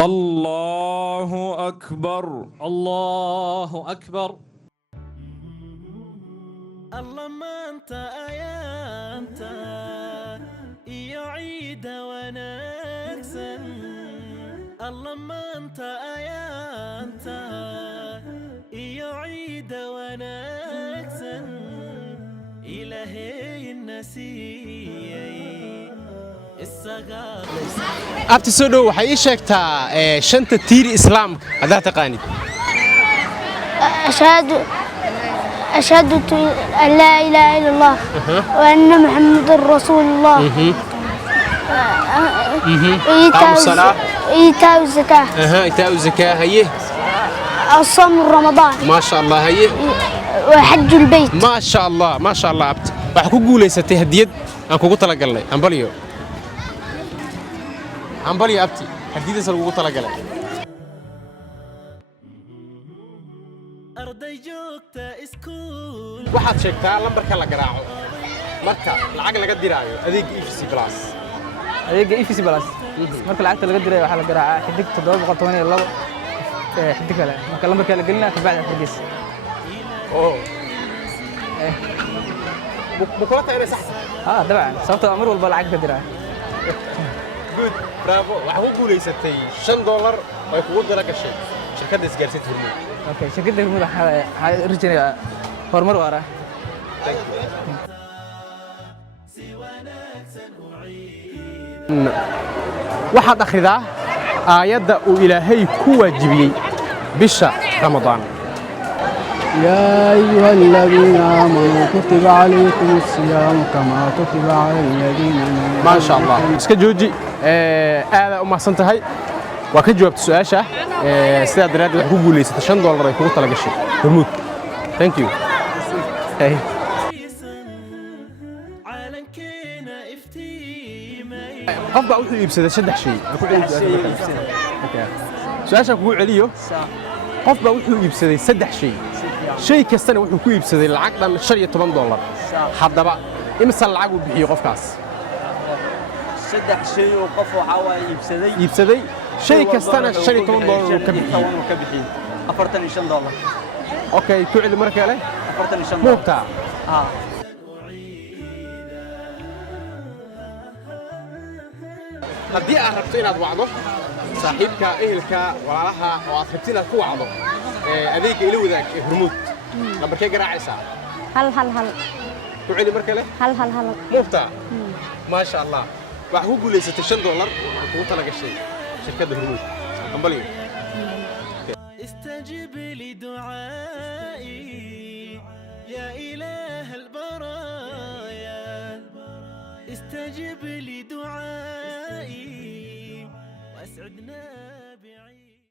الله أكبر الله أكبر. الله ما أنت يا أنت يعيد ونكسن الله ما أنت يا أنت يعيد ونكسن إلهي النسي abti soo dhow waxay ii sheegtaa shanta tiir islaamka hadaa taqaanid أشهد أن لا إله إلا الله وأن محمد رسول الله إيتاء الزكاة إيتاء الزكاة هيه الصوم رمضان ما شاء الله هيه وحج البيت ما شاء الله ما شاء الله abti waxa ku guuleysatay hadiyad aan kugu tala galnay ambaliyo abti hadiyadaas lagu tala galay waxaad sheegtaa lambarka la garaaco marka lacag laga diraayo adeega EFC Plus adeega EFC Plus marka lacagta laga dirayo waxa la garaacaa xidig 712 xidig kale marka lambarka la gelinaa ka bacda xirgis بكرة أنا صح طبعا صوت أمر والبلعك كدرا good bravo وحقوق قولي ستي $5 ويكون لك الشيء شركة إسقارسية هرمون أوكي شركة هرمون رجعني هرمر ورا waxaad akhridaa aayadda uu ilaahay ku waajibiyey bisha ramadaan يا أيها الذين آمنوا كتب عليكم الصيام كما كتب على الذين من ما شاء الله iska jooji aad u mahadsantahay waa ka jawaabtay su'aasha sidaa daraadeed wax ku guuleysatay $5 ay kugu tala gashay hormuud thank you qof baa wuxuu iibsaday 3 shay su'aasha kugu celiyo qof baa wuxuu iibsaday 3 shay shay kastana wuxuu ku iibsaday lacag dhan $15 haddaba imisa lacag uu bixiyay qofkaas 3 shay oo qof waxa waa iibsaday shay kastana $15 ka bixiyay $45 okay ku celi mar kale $45 muubta haddii aad rabto inaad wacdo saaxiibka ehelka walaalaha oo aad rabto inaad ku wacdo adeega ila wadaag ee hormuud lambarkee garaacaysaa هل ku celi mar kale هل muubta ما شاء الله waxaa ku guuleysatay $5 kugu tala gashay shirkadda hormuud ambaliyo استجب لدعائي يا إله البرايا استجب لدعائي واسعدنا